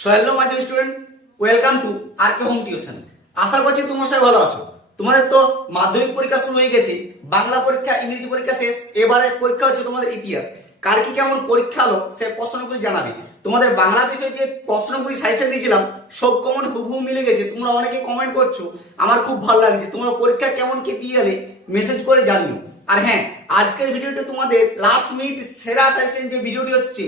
So hello my dear student, welcome to RK home tuition. আশা করছি তোমরা সবাই ভালো আছো। তোমাদের তো মাধ্যমিক পরীক্ষা শুরু হয়ে গেছে, বাংলা পরীক্ষা, ইংরেজি পরীক্ষা শেষ, এবারে পরীক্ষা হচ্ছে তোমাদের ইতিহাস। কার কি কেমন পরীক্ষা হলো সে প্রশ্নগুলি জানাবে। তোমাদের বাংলা বিষয়ে যে প্রশ্নগুলি সাজেশন দিয়েছিলাম সব কমন হুবহু মিলে গেছে। তোমরা অনেকে কমেন্ট করছো, আমার খুব ভালো লাগছে। তোমরা পরীক্ষা কেমন কি দিয়ে এলে মেসেজ করে জানিও। আর হ্যাঁ, আজকের ভিডিওটি তোমাদের লাস্ট মিনিট সেরা সাজেশন যে ভিডিওটি হচ্ছে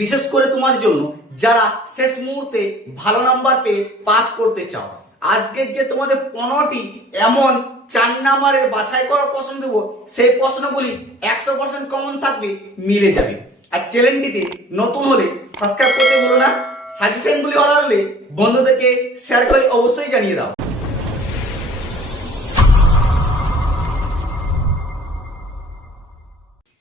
বিশেষ করে তোমার জন্য যারা শেষ মুহূর্তে ভালো নাম্বার পেয়ে পাস করতে চাও। আজকের যে তোমাদের 15টি এমন 4 নাম্বারের বাছাই করা প্রশ্ন দেবো, সেই প্রশ্নগুলি 100% কমন থাকবে, মিলে যাবে। আর চ্যানেলটিতে নতুন হলে সাবস্ক্রাইব করতে ভুলো না। সাজেশনগুলি ভালো লাগলে বন্ধুদেরকে শেয়ার করে অবশ্যই জানিয়ে দাও।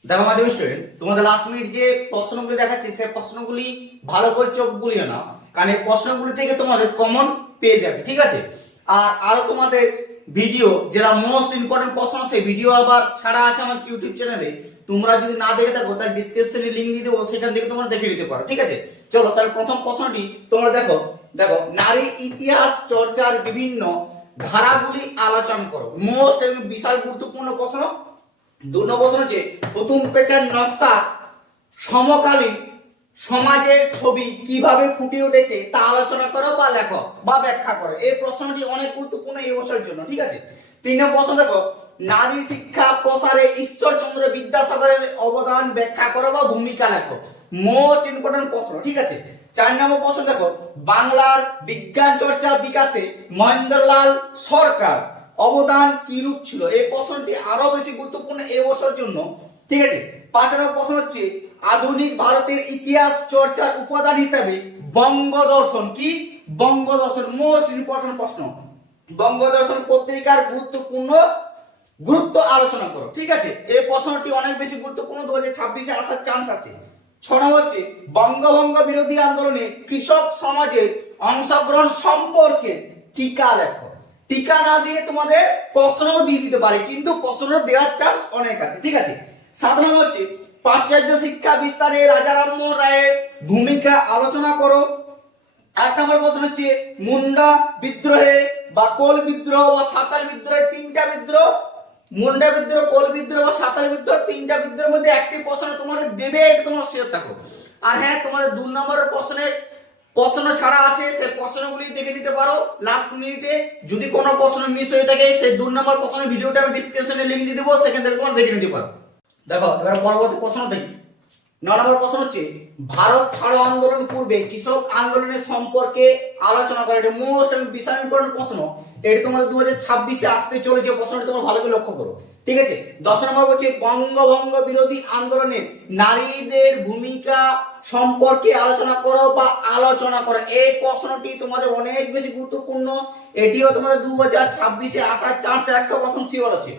দেখো মাই ডিয়ার স্টুডেন্ট, তোমাদের লাস্ট মিনিট যে প্রশ্নগুলি দেখাচ্ছি সেই প্রশ্নগুলি ভালো করে চোখ বুলিও নাও, কারণ এই প্রশ্নগুলি থেকে তোমাদের কমন পেয়ে যাবে, ঠিক আছে? আর আরো তোমাদের ভিডিও যেটা মোস্ট ইম্পর্টেন্ট প্রশ্ন, সেই ভিডিও আবার ছাড়া আছে আমার ইউটিউব চ্যানেলে। তোমরা যদি না দেখে থাকো তার ডেসক্রিপশনে লিংক দিয়ে দেবো, সেখান থেকে তোমরা দেখে নিতে পারো, ঠিক আছে? চলো তাহলে প্রথম প্রশ্নটি তোমরা দেখো। নারী ইতিহাস চর্চার বিভিন্ন ধারাগুলি আলোচনা করো। মোস্ট বিশাল গুরুত্বপূর্ণ প্রশ্ন। 2 নম্বর প্রশ্ন হচ্ছে হুতুম পেচার নকশা সমকালীন সমাজের ছবি কিভাবে ফুটে উঠেছে তা আলোচনা করো বা লেখো বা ব্যাখ্যা করো। এই প্রশ্নটি অনেক গুরুত্বপূর্ণ এই বছরের জন্য, ঠিক আছে? 3 নম্বর প্রশ্ন দেখো, নারী শিক্ষা প্রসারে ঈশ্বরচন্দ্র বিদ্যাসাগরের অবদান ব্যাখ্যা করো বা ভূমিকা লেখো। মোস্ট ইম্পর্টেন্ট প্রশ্ন, ঠিক আছে? 4 নম্বর প্রশ্ন দেখো, বাংলার বিজ্ঞান চর্চা বিকাশে মহেন্দ্রলাল সরকার অবদান কি রূপ ছিল। এই প্রশ্নটি আরো বেশি গুরুত্বপূর্ণ এই বছরের জন্য, ঠিক আছে? 5 নম্বর প্রশ্ন হচ্ছে আধুনিক ভারতের ইতিহাস চর্চার উপাদান হিসেবে বঙ্গদর্শন কি। বঙ্গদর্শন মোস্ট ইম্পর্টেন্ট প্রশ্ন। বঙ্গদর্শন পত্রিকার গুরুত্ব আলোচনা করো, ঠিক আছে? এই প্রশ্নটি অনেক বেশি গুরুত্বপূর্ণ, 2026-এ আসার চান্স আছে। 6 নম্বর হচ্ছে বঙ্গভঙ্গ বিরোধী আন্দোলনে কৃষক সমাজের অংশগ্রহণ সম্পর্কে টিকা লেখো। টিকা না দিয়ে তোমাদের প্রশ্নও দিয়ে দিতে পারে, কিন্তু প্রশ্নটা দেওয়ার চান্স অনেক আছে, ঠিক আছে? 7 নম্বর হচ্ছে পাশ্চাত্য শিক্ষা বিস্তারে রাজা রামমোহন রায়ের ভূমিকা আলোচনা করো। 8 নম্বর প্রশ্ন হচ্ছে মুন্ডা বিদ্রোহে বা কোল বিদ্রোহ বা সাঁওতাল বিদ্রোহের 3টা বিদ্রোহ, মুন্ডা বিদ্রোহ, কোল বিদ্রোহ বা সাঁওতাল বিদ্রোহ, 3টা বিদ্রোহের মধ্যে একটি প্রশ্ন তোমাদের দেবে, এটা তোমরা শিওর থাকো। আর হ্যাঁ, তোমাদের 2 নম্বরের প্রশ্ন ছাড়া আছে, সেই প্রশ্নগুলি দেখে নিতে পারো লাস্ট মিনিটে। যদি কোনো প্রশ্ন মিস হয়ে থাকে সেই 2 নম্বর প্রশ্নের ভিডিওটা আমি ডেসক্রিপশনে লিংক দিয়ে দেবো, সেখান থেকে তোমরা দেখে নিতে পারো। দেখো এবার পরবর্তী প্রশ্নটি 9 নম্বর প্রশ্ন হচ্ছে ভারত ছাড়ো আন্দোলন পূর্বে কৃষক আন্দোলনের সম্পর্কে আলোচনা করে। এটা মোস্ট বিশাল ইম্পর্টেন্ট প্রশ্ন। এটা তোমাদের 2026-এ আসতে চলেছে, প্রশ্নটা তোমরা ভালো করে লক্ষ্য করো, ঠিক আছে? 10 নম্বর হচ্ছে বঙ্গভঙ্গ বিরোধী আন্দোলনে নারীদের ভূমিকা সম্পর্কে আলোচনা করো বা আলোচনা করো। এই প্রশ্নটি তোমাদের অনেক বেশি গুরুত্বপূর্ণ, এটিও তোমাদের 2026-এ আসার চান্স 100% শিওর আছে।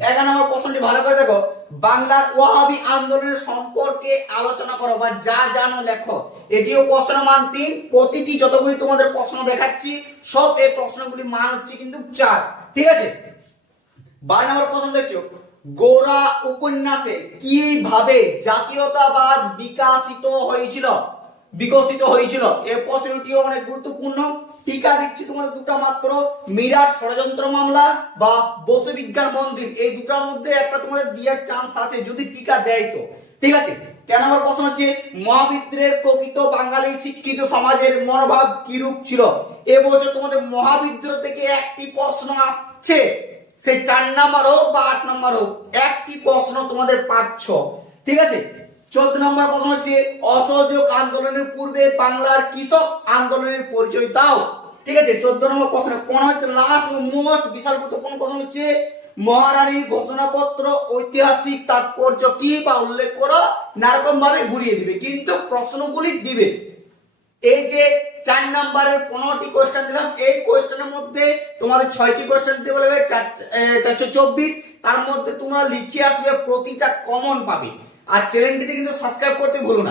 11 নম্বর প্রশ্নটি ভালো করে দেখো, বাংলার ওয়াহাবি আন্দোলনের সম্পর্কে আলোচনা করো বা যা জানো লেখো। এটিও প্রশ্ন মান 3। প্রতিটি যতগুলি তোমাদের প্রশ্ন দেখাচ্ছি সব এই প্রশ্নগুলি মান হচ্ছে কিন্তু 4, ঠিক আছে? 12 নম্বর প্রশ্ন দেখছো, গোরা উপন্যাসে কিভাবে জাতীয়তাবাদ বিকশিত হয়েছিল। এই প্রশ্নটিও অনেক গুরুত্বপূর্ণ। টিকা দিচ্ছি তোমাদের 2টা মাত্র, মিরাট ষড়যন্ত্র মামলা বা বসু বিজ্ঞান মন্দির, এই 2টার মধ্যে একটা তোমাদের দেওয়ার চান্স আছে যদি টিকা দেয় তো, ঠিক আছে? 13 নম্বর প্রশ্ন হচ্ছে মহাবিদ্রোহের প্রকৃত বাঙালি শিক্ষিত সমাজের মনোভাব কি রূপ ছিল। এবছর তোমাদের মহাবিদ্রোহ থেকে একটি প্রশ্ন আসছে, সে 4 নাম্বার হোক বা 8 নাম্বার হোক, একটি প্রশ্ন তোমাদের পাচ্ছ, ঠিক আছে? 14 নম্বর প্রশ্ন হচ্ছে অসহযোগ আন্দোলনের পূর্বে বাংলার কৃষক আন্দোলনের পরিচয় দাও, ঠিক আছে? 14 নম্বর প্রশ্ন। 15 হচ্ছে লাস্ট মোস্ট বিশাল গুরুত্বপূর্ণ প্রশ্ন হচ্ছে মহারানীর ঘোষণাপত্র ঐতিহাসিক তাৎপর্য কি বা উল্লেখ করো। নারকম ভাবে ঘুরিয়ে দিবে, কিন্তু প্রশ্নগুলি দিবে। এই যে 4 নাম্বারের 15টি কোশ্চেন দিলাম, এই কোশ্চেনের মধ্যে তোমাদের 6টি কোশ্চেন দিতে বলবে, 424, তার মধ্যে তোমরা লিখে আসবে, প্রতিটা কমন পাবে। আর চ্যানেলটিতে কিন্তু সাবস্ক্রাইব করতে ভুলো না।